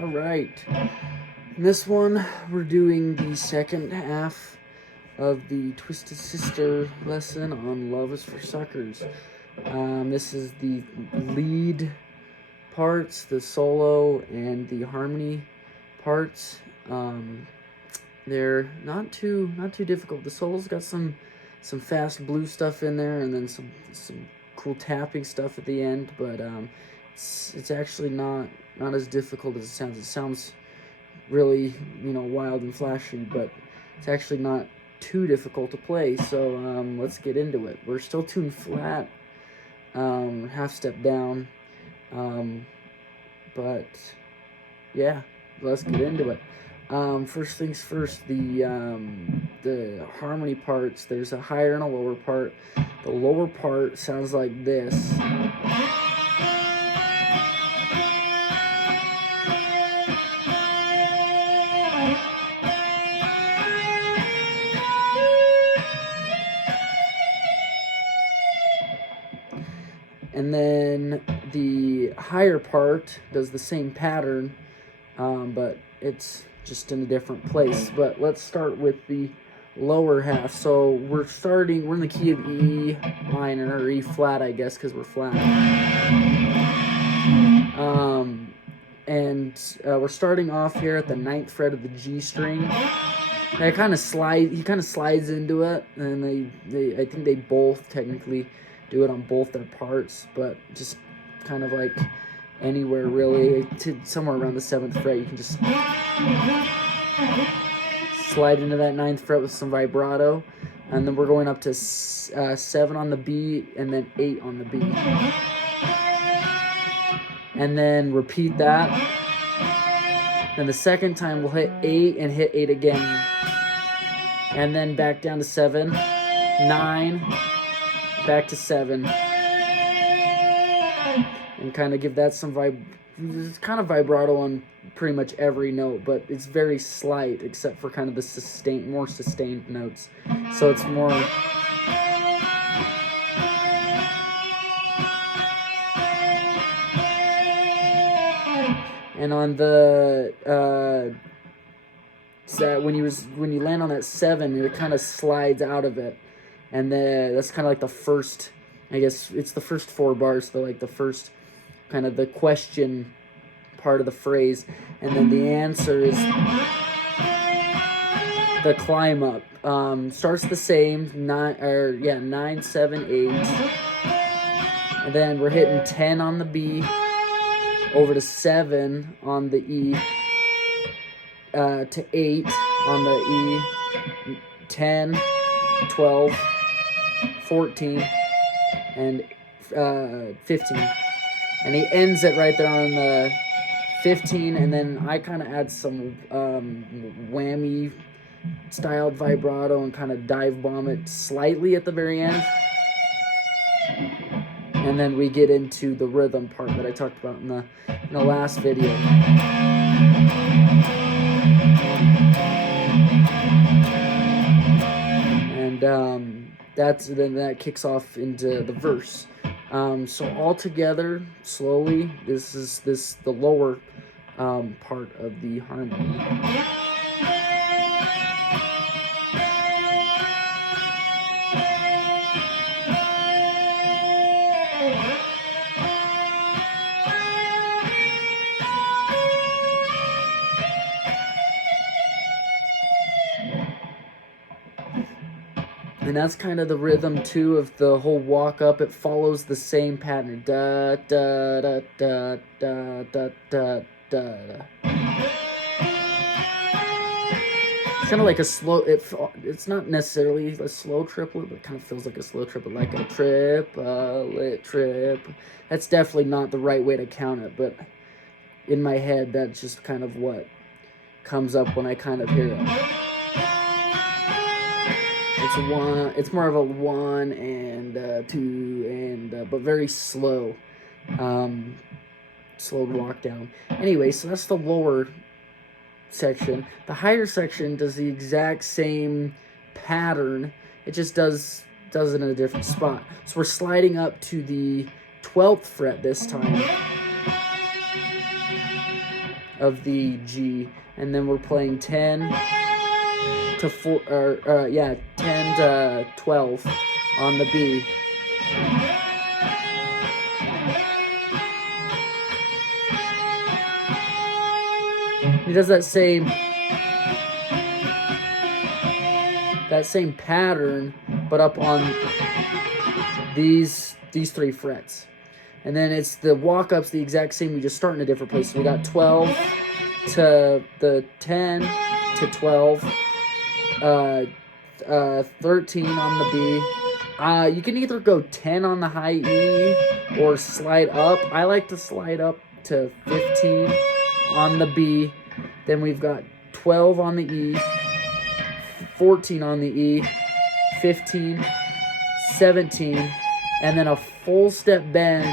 All right. In this one, we're doing the second half of the Twisted Sister lesson on Love is for Suckers. This is the lead parts, the solo, and the harmony parts. They're not too difficult. The solo's got some fast blue stuff in there, and then some cool tapping stuff at the end. But it's actually not as difficult as it sounds. It sounds really, wild and flashy, but it's actually not too difficult to play. So let's get into it. We're still tuned flat, half step down, but yeah, let's get into it. First things first, the harmony parts, there's a higher and a lower part. The lower part sounds like this. And then the higher part does the same pattern, but it's just in a different place. But let's start with the lower half. So we're in the key of E minor, or E flat, I guess, because we're flat. We're starting off here at the 9th fret of the G string. He kind of slides into it, and I think they both technically do it on both their parts, but just kind of like anywhere really, to somewhere around the 7th fret, you can just slide into that 9th fret with some vibrato, and then we're going up to 7 on the B, and then 8 on the B, and then repeat that. Then the second time we'll hit 8 and hit 8 again, and then back down to 7, 9, back to 7, and kind of give that some it's kind of vibrato on pretty much every note, but it's very slight except for kind of the more sustained notes. So it's more and on the when you land on that 7, it kind of slides out of it, and that's kind of like the first, I guess it's the first 4 bars, so like the first kind of the question part of the phrase, and then the answer is the climb up. Starts the same, 9, 7, 8, and then we're hitting 10 on the B, over to 7 on the E, to 8 on the E, 10, 12, 14, and 15. And he ends it right there on the 15, and then I kind of add some whammy styled vibrato and kind of dive bomb it slightly at the very end. And then we get into the rhythm part that I talked about in the last video. And then that kicks off into the verse. So all together, slowly, this is the lower part of the harmony. And that's kind of the rhythm too of the whole walk up. It follows the same pattern. Da da da da da da da da. It's kind of like a slow. It's not necessarily a slow triplet, but it kind of feels like a slow triplet, like a triplet trip. That's definitely not the right way to count it, but in my head, that's just kind of what comes up when I kind of hear it. It's more of a 1 and 2 and but very slow, slow walk down. Anyway, so that's the lower section. The higher section does the exact same pattern. It just does it in a different spot. So we're sliding up to the 12th fret this time, of the G, and then we're playing 10 to 4, or 10 to 12 on the B. He does that same pattern, but up on these 3 frets. And then it's the walk-up's the exact same, we just start in a different place. So we got 12 to the 10 to 12, 13 on the B. You can either go 10 on the high E or slide up. I like to slide up to 15 on the B. Then we've got 12 on the E, 14 on the E, 15, 17, and then a full step bend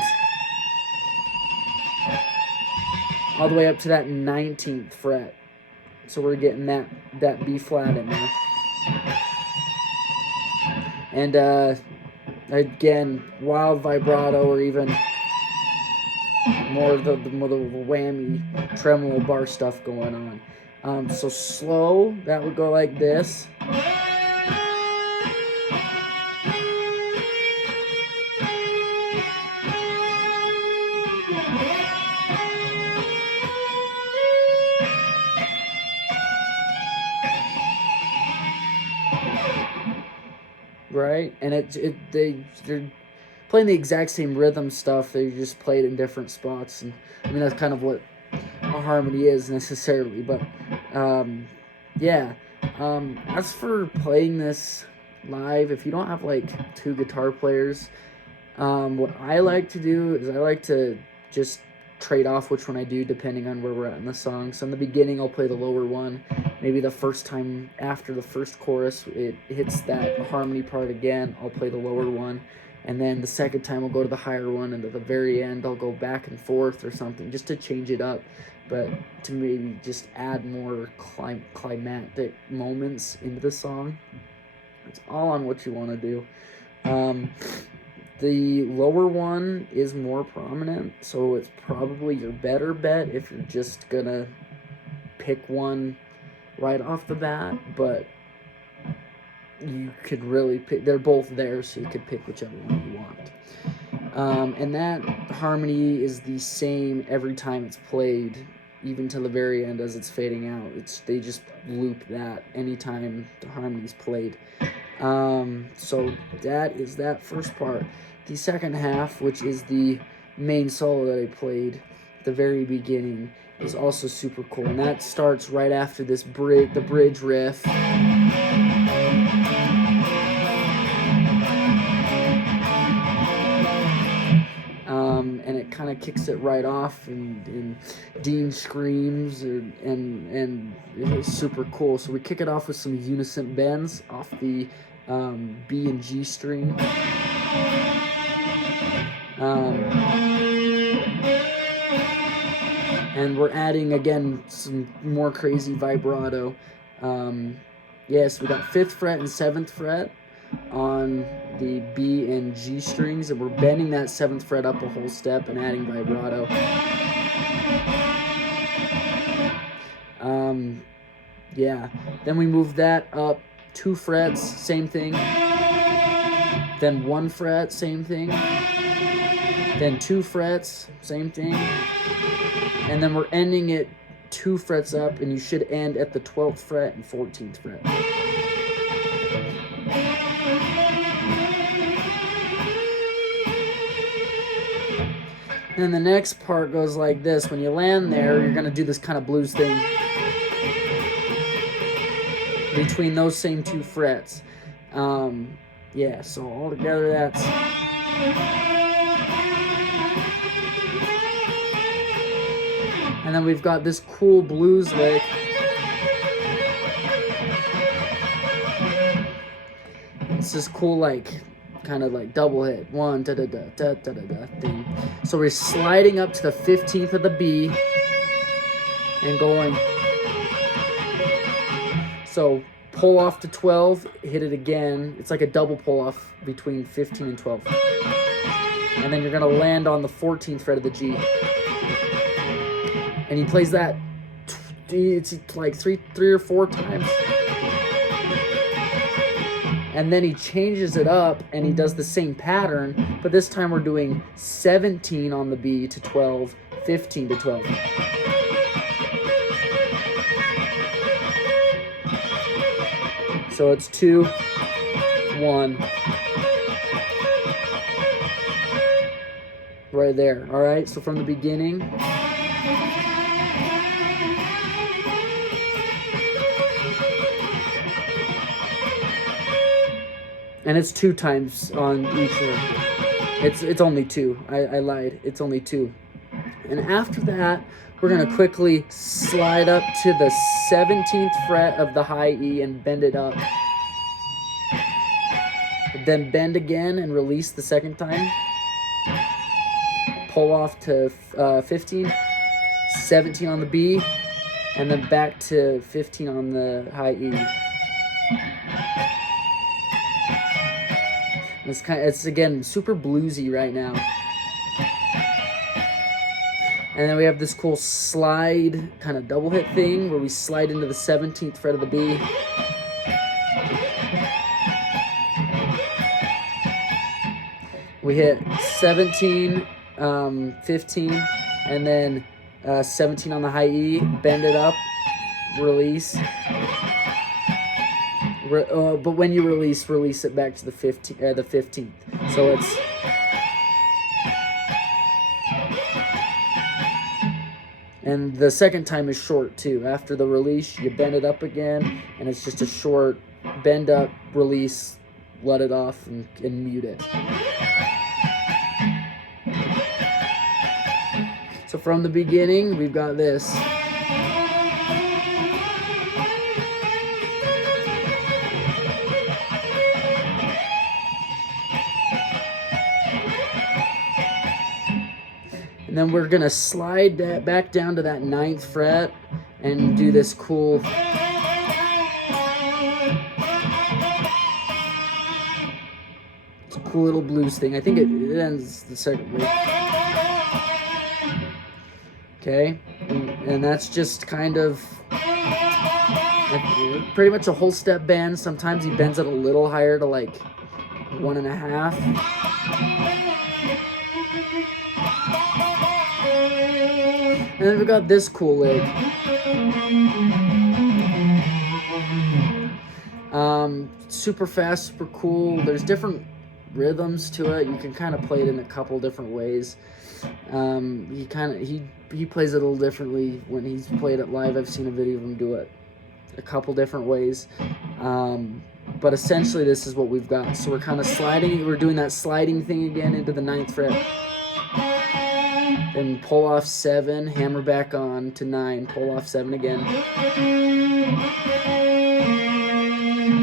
all the way up to that 19th fret. So we're getting that B flat in there. And again, wild vibrato, or even more of the whammy tremolo bar stuff going on. So slow, that would go like this. Right, and they're playing the exact same rhythm stuff. They just play it in different spots, and I mean that's kind of what a harmony is necessarily. But as for playing this live, if you don't have like 2 guitar players, what I like to do is I like to just trade off which one I do depending on where we're at in the song. So in the beginning, I'll play the lower one. Maybe the first time after the first chorus, it hits that harmony part again, I'll play the lower one. And then the second time, I'll go to the higher one, and at the very end, I'll go back and forth or something, just to change it up, but to maybe just add more climactic moments into the song. It's all on what you want to do. The lower one is more prominent, so it's probably your better bet if you're just gonna pick one right off the bat, but you could really pick, they're both there, so you could pick whichever one you want. And that harmony is the same every time it's played, even to the very end as it's fading out. They just loop that anytime the harmony's played. So that is that first part. The second half, which is the main solo that I played at the very beginning, is also super cool, and that starts right after this the bridge riff. And it kind of kicks it right off, and Dean screams, and it's super cool. So we kick it off with some unison bends off the B and G string. And we're adding, again, some more crazy vibrato. Yes, we got 5th fret and 7th fret on the B and G strings, and we're bending that 7th fret up a whole step and adding vibrato. Then we move that up 2 frets, same thing. Then 1 fret, same thing. Then 2 frets, same thing. And then we're ending it 2 frets up, and you should end at the 12th fret and 14th fret. And the next part goes like this. When you land there, you're going to do this kind of blues thing between those same 2 frets. So all together that's... And then we've got this cool blues lick. It's this cool, kind of double hit. 1, da-da-da-da-da-da-da thing. So we're sliding up to the 15th of the B and going. So pull off to 12, hit it again. It's like a double pull off between 15 and 12. And then you're going to land on the 14th fret of the G. And he plays that it's like three or four times. And then he changes it up and he does the same pattern, but this time we're doing 17 on the B to 12, 15 to 12. So it's 2, 1. Right there, all right? So from the beginning. And it's 2 times on each one. It's only 2. I lied. It's only 2. And after that, we're going to quickly slide up to the 17th fret of the high E and bend it up. Then bend again and release the second time. Pull off to 15, 17 on the B, and then back to 15 on the high E. It's again super bluesy right now. And then we have this cool slide kind of double hit thing where we slide into the 17th fret of the B. We hit 17, 15, and then 17 on the high E, bend it up, release. But when you release it back to the 15th. So it's and the second time is short too. After the release, you bend it up again, and it's just a short bend up, release, let it off, and mute it. So from the beginning, we've got this. And then we're gonna slide that back down to that 9th fret and do this cool little blues thing. I think it ends the second way. Okay, and that's just kind of pretty much a whole step bend. Sometimes he bends it a little higher to like 1.5. And then we've got this cool lick. Super fast, super cool. There's different rhythms to it. You can kind of play it in a couple different ways. He plays it a little differently when he's played it live. I've seen a video of him do it a couple different ways. But essentially this is what we've got. So we're kind of sliding, we're doing that sliding thing again into the 9th fret. Then pull off 7, hammer back on to 9, pull off 7 again.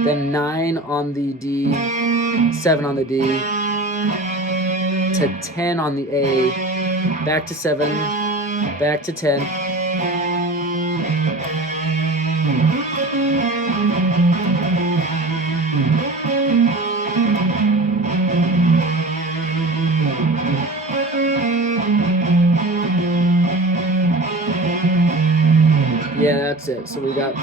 Then 9 on the D, 7 on the D, to 10 on the A, back to 7, back to 10. Yeah, that's it. So we got,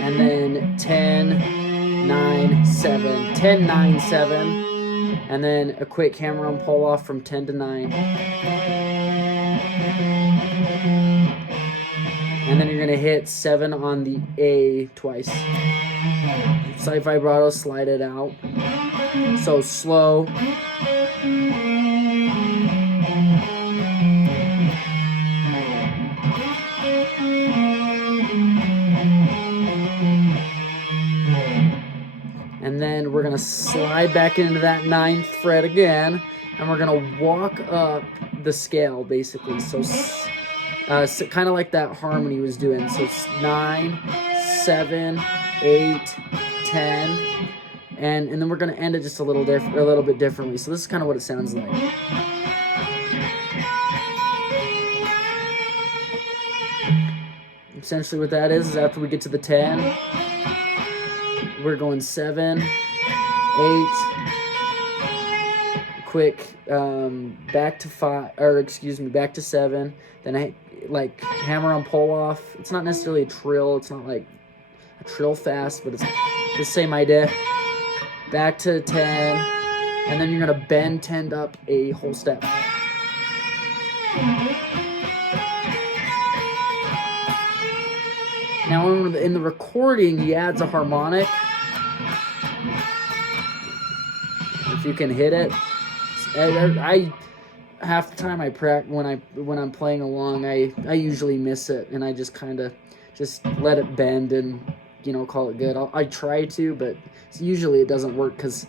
and then 10, 9, 7, 10, 9, 7, and then a quick hammer on pull off from 10 to 9. And then you're gonna hit 7 on the A twice. Slight vibrato, slide it out. So slow. And then we're gonna slide back into that 9th fret again, and we're gonna walk up the scale basically. So kind of like that harmony was doing. So 9, 7, 8, 10, and then we're gonna end it just a little bit differently. So this is kind of what it sounds like. Essentially what that is after we get to the 10, we're going 7, 8, quick back to 5, or excuse me, back to 7, then like hammer on pull off. It's not necessarily a trill. It's not like a trill fast, but it's the same idea. Back to 10, and then you're gonna bend 10 up a whole step. Now in the recording, he adds a harmonic. If you can hit it, I half the time when I'm playing along, I usually miss it, and I just kind of just let it bend and call it good. I try to, but usually it doesn't work because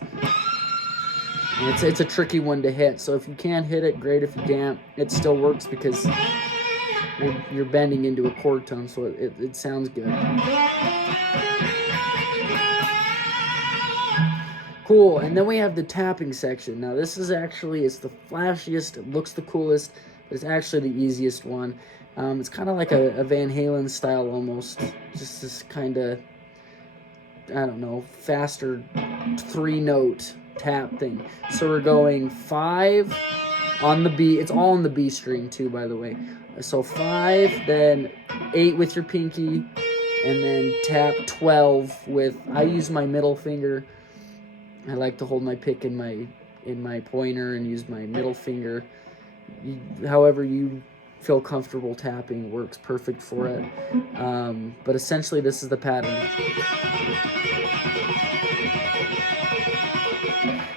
it's a tricky one to hit. So if you can hit it, great. If you can't, it still works because you're bending into a chord tone, so it sounds good. Cool, and then we have the tapping section. Now this is actually, it's the flashiest, it looks the coolest, but it's actually the easiest one. It's kind of like a Van Halen style almost, just this kind of, I don't know, faster 3-note tap thing. So we're going 5 on the B, it's all on the B string too, by the way. So 5, then 8 with your pinky, and then tap 12 with, I use my middle finger. I like to hold my pick in my pointer and use my middle finger. However you feel comfortable tapping works perfect for it. But essentially this is the pattern.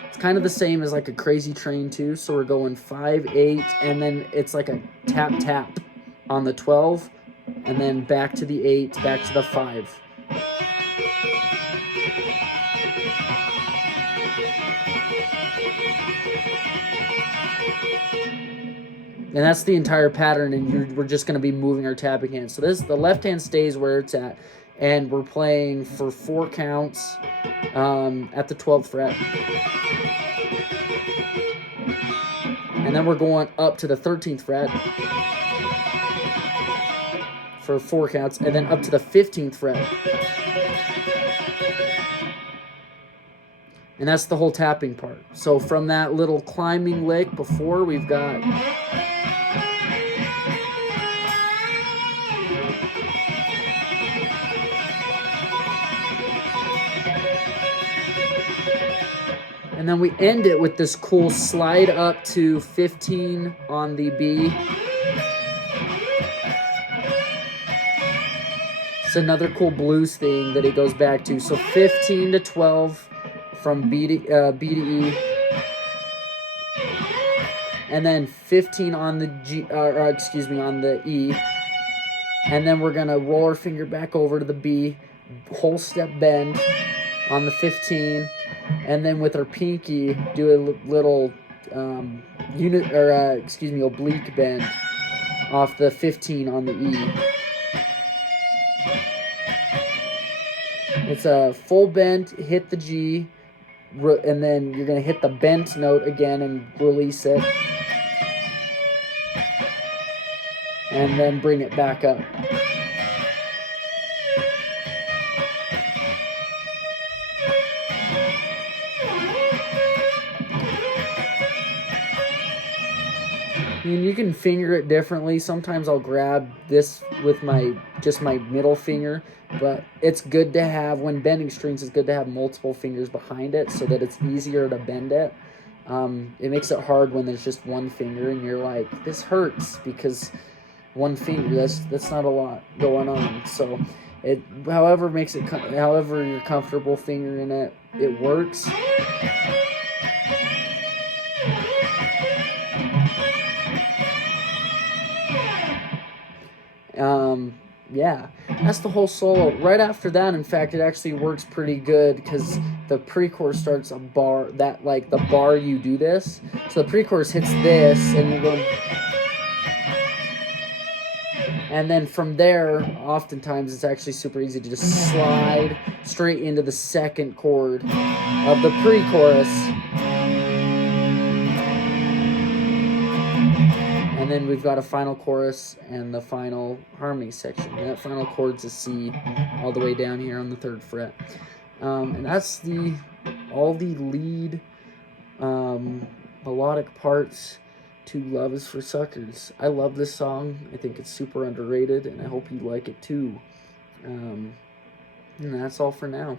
It's kind of the same as like a Crazy Train too. So we're going 5, 8, and then it's like a tap tap on the 12, and then back to the 8, back to the 5. And that's the entire pattern, and we're just going to be moving our tapping hand. So the left hand stays where it's at, and we're playing for 4 counts at the 12th fret. And then we're going up to the 13th fret for 4 counts, and then up to the 15th fret. And that's the whole tapping part. So from that little climbing lick before, we've got... And then we end it with this cool slide up to 15 on the B. It's another cool blues thing that it goes back to. So 15 to 12 from B to E. And then 15 on the on the E. And then we're gonna roll our finger back over to the B, whole step bend on the 15. And then with our pinky, do a little oblique bend off the 15 on the E. It's a full bend, hit the G, and then you're going to hit the bent note again and release it. And then bring it back up. And you can finger it differently. Sometimes I'll grab this with just my middle finger, but it's good to have, when bending strings, it's good to have multiple fingers behind it so that it's easier to bend it. It makes it hard when there's just one finger and you're like, this hurts because one finger, that's not a lot going on. So however you're comfortable fingering it, it works. Yeah, that's the whole solo. Right after that, in fact, it actually works pretty good because the pre-chorus starts a bar, the bar you do this. So the pre-chorus hits this, and you're going... And then from there, oftentimes, it's actually super easy to just slide straight into the second chord of the pre-chorus. And then we've got a final chorus and the final harmony section. And that final chord's a C all the way down here on the 3rd fret. And that's all the lead melodic parts. to Love is for Suckers. I love this song. I think it's super underrated, and I hope you like it too. And that's all for now.